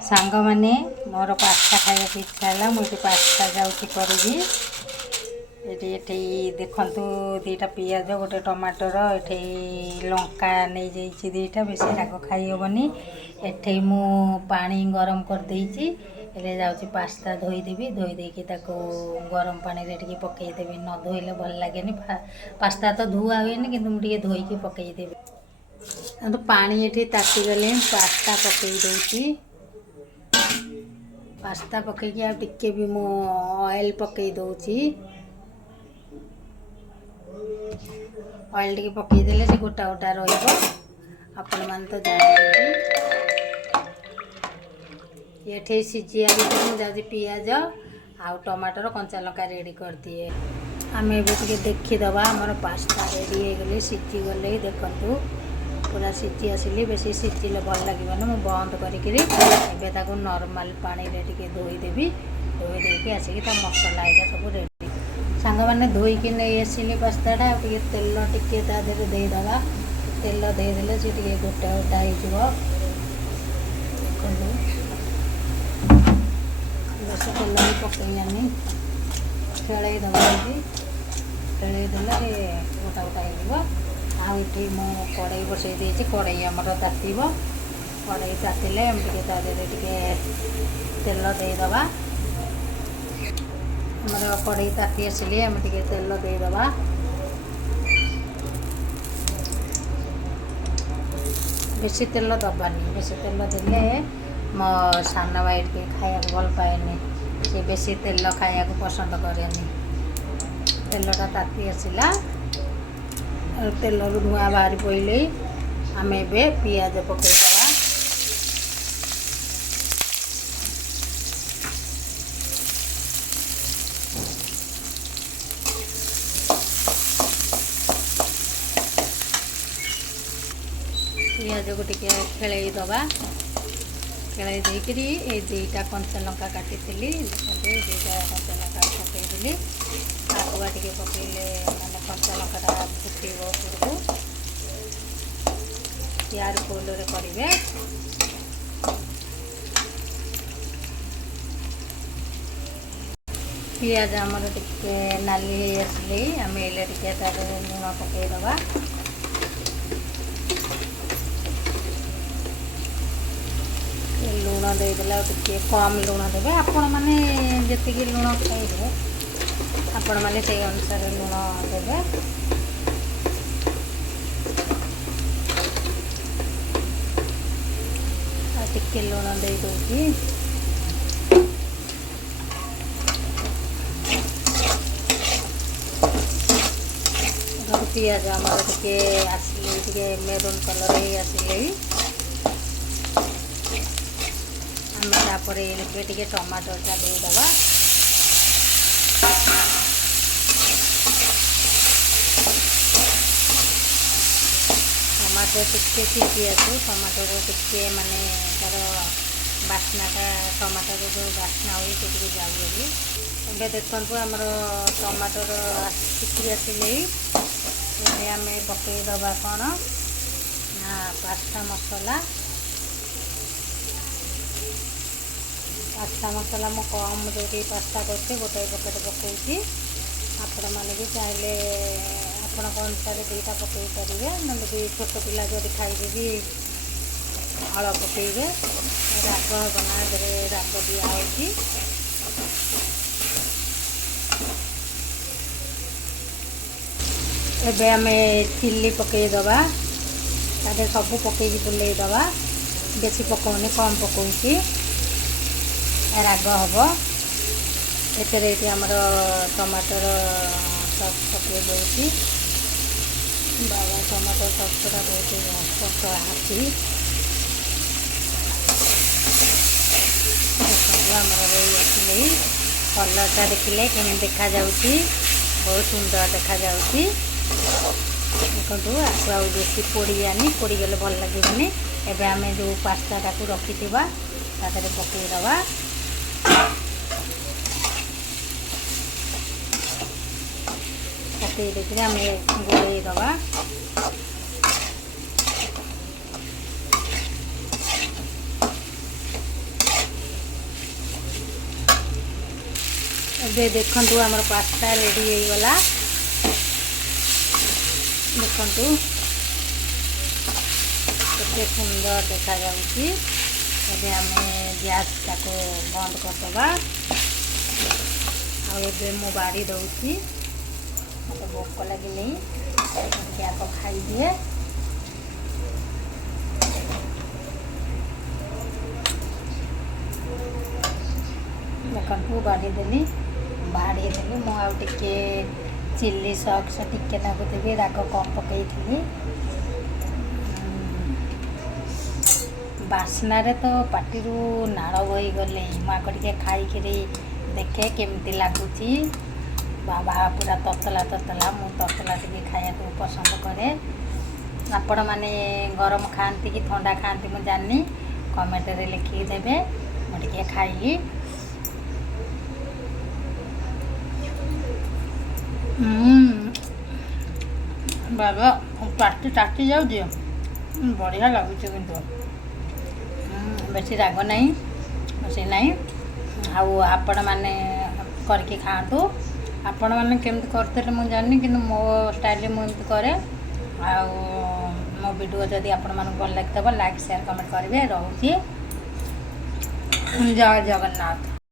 सांग माने मोर पास्ता खाया इच्छा है मुझे पास्ता जाऊँगी करी ये देखु दीटा पिज गोटे टमाटर ये लंका नहीं जाइए दीटा बेस राग खाई हेनी एठे मु पानी गरम कर देइछि हेले जाउछि पास्ता धोईदेवी धोईदेकी गरम पानी रे टिके पकईदेवी न धोइले भल लागेनी पास्ता तो धुआ हुए कि मुझे धोईकी पकईदेवी तो पानी ये ताती गले पास्ता पकई दूसरी पास्ता पकईकी आ टिके भी मु ऑयल पकई दूसरी ऑयल टिके पकईदेले से गोटा गोटा रहिबो आपण मान तो जानते ये सीझिया भितर मुझे पियाज आ टमाटर कंचा लंका रेडी कर दिए आम ए देखीदबा आमर पास्ता रेडी हो गले सीझी गले देखु पूरा सीझी आसिली बेसी सीझिले भल लगे मुझे बंद करके नॉर्मल पानी रे टिके धोईदेवी धोईदेकी आसिक तो मसला एका सब रेडी सांग मैंने धोईकी नहीं आसिली पास्ताटा टे तेल टिके देहरे देदबा तेल देदेले सी टे गोटा गोटा हो बस तेल भी पकईनी खेल दबा खेल देले गोटा गोटा हो ये मो कड़ई बसई देती कड़ई आमर तातीब कड़ई तातिले टे तेल देदबा आमर कड़ई ताती आसिले आम टे तेल देदबा बेसी तेल दबानी बेसी तेल देले मो सान भाई टे खाया भल पाएनि सी बेसी तेल खाया पसंद करेनि तेलटा ताती आसला तेल धुआं बाहरी पड़े आम ए पियाज पकईदबा पियाज को टिके खेलईदबा खेल देकरी ये दुईटा कंचा लंका काटी दुईटा कंचा लंका पकईदेली आगुआ टिके पकईले माने कंचा लंकाटा फुटब उपरको यार फुलरे करेंगे पियाज आमर टिके नाली आसिले आम एले टिके लुण पकईदबा लुण देदेला टिके कम लुण देवे आपण माने जतिकी लुण खाइबे आपण माने से अनुसार लुण देवे टिके लुण दे दूसरी पियाज आमर टिके आसिले टिके मेरून कलर आसिले आम तापर टे टमाटरटा देदबा टमाटर टिके सीझी आसू टमाटर टिके माने तार बास्नाटा टमाटर जो बास्ना हुए से जाऊँगी ए देखु आमर टमाटर सीखी आसिले आम पकईदबा कौन ना पास्ता मसला पास्ता मसला मु कम जो पास्ता करते गोटे पकेट पकई आपण मैंने भी चाहिए आपण अनुसार दुईटा पकई पारे ना भी छोट पिला जब खाइबे भी अल पकईबे राग बना राग दिखाई एबे आम चिल्ली पकईदबा तादे सब पकईकी बुलेदबा बेसी पकाउनी कम पकाउची राग हम ये आमर टमाटर सस पकई दूसरी बाबा टमाटर ससटा बहुत पतला हाथी आमर रही आसिले कलरटा देखिले केमी देखा जाउची बहुत सुंदर देखा जाउची देखु आपको आ बेसी पोड़ियानी पोड़गले भल लगे एबे आम जो पास्ताटा को रखिथिबा तादरे पकईदबा पकई देखे आम गोलईदबा ଏବେ ଦେଖନ୍ତୁ ଆମର ପାସ୍ତା ରେଡ଼ି ହେଇଗଲା। ଦେଖନ୍ତୁ କେତେ ସୁନ୍ଦର ଦେଖାଯାଉଛି। ଏବେ ଆମେ ଗ୍ୟାସଟାକୁ ବନ୍ଦ କରିଦେବା। ଆଉ ଏବେ ମୁଁ ବାଢ଼ି ଦେଉଛି, ମୋତେ ଭୋକ ଲାଗିନି, ଟିକେ ଆଗ ଖାଇଦିଏ। ଦେଖନ୍ତୁ ବାଢ଼ିଦେଲି ମୁଁ ଆଉ ଟିକେ ଚିଲି ସକ୍ସ ଟିକେ ନାଗୁଦେବି, ରାଗ କମ୍ ପକାଇଥିଲି। ବାସ୍ନାରେ ତ ପାଟିରୁ ନାଳ ବୋହିଗଲେ। ମୁଁ ଆଗ ଟିକେ ଖାଇକିରି ଦେଖେ କେମିତି ଲାଗୁଛି। ବାବା ପୁରା ତତଲା ତତଲା, ମୁଁ ତତଲା ଟିକେ ଖାଇବାକୁ ପସନ୍ଦ କରେ। ଆପଣମାନେ ଗରମ ଖାଆନ୍ତି କି ଥଣ୍ଡା ଖାଆନ୍ତି ମୁଁ ଜାଣିନି, କମେଣ୍ଟରେ ଲେଖିକି ଦେବେ। ମୁଁ ଟିକେ ଖାଇଲି। ବାବା ପାଟି ତାତି ଯାଉଛି, ବଢ଼ିଆ ଲାଗୁଛି କିନ୍ତୁ ବେଶୀ ରାଗ ନାହିଁ, ବେଶୀ ନାହିଁ। ଆଉ ଆପଣମାନେ କରିକି ଖାଆନ୍ତୁ। ଆପଣମାନେ କେମିତି କରିଥିଲେ ମୁଁ ଜାଣିନି, କିନ୍ତୁ ମୋ ଷ୍ଟାଇଲରେ ମୁଁ ଏମିତି କରେ। ଆଉ ମୋ ଭିଡ଼ିଓ ଯଦି ଆପଣମାନଙ୍କୁ ଭଲ ଲାଗିଥିବ ଲାଇକ୍ ସେୟାର କମେଣ୍ଟ କରିବେ। ରହୁଛି, ଜୟ ଜଗନ୍ନାଥ।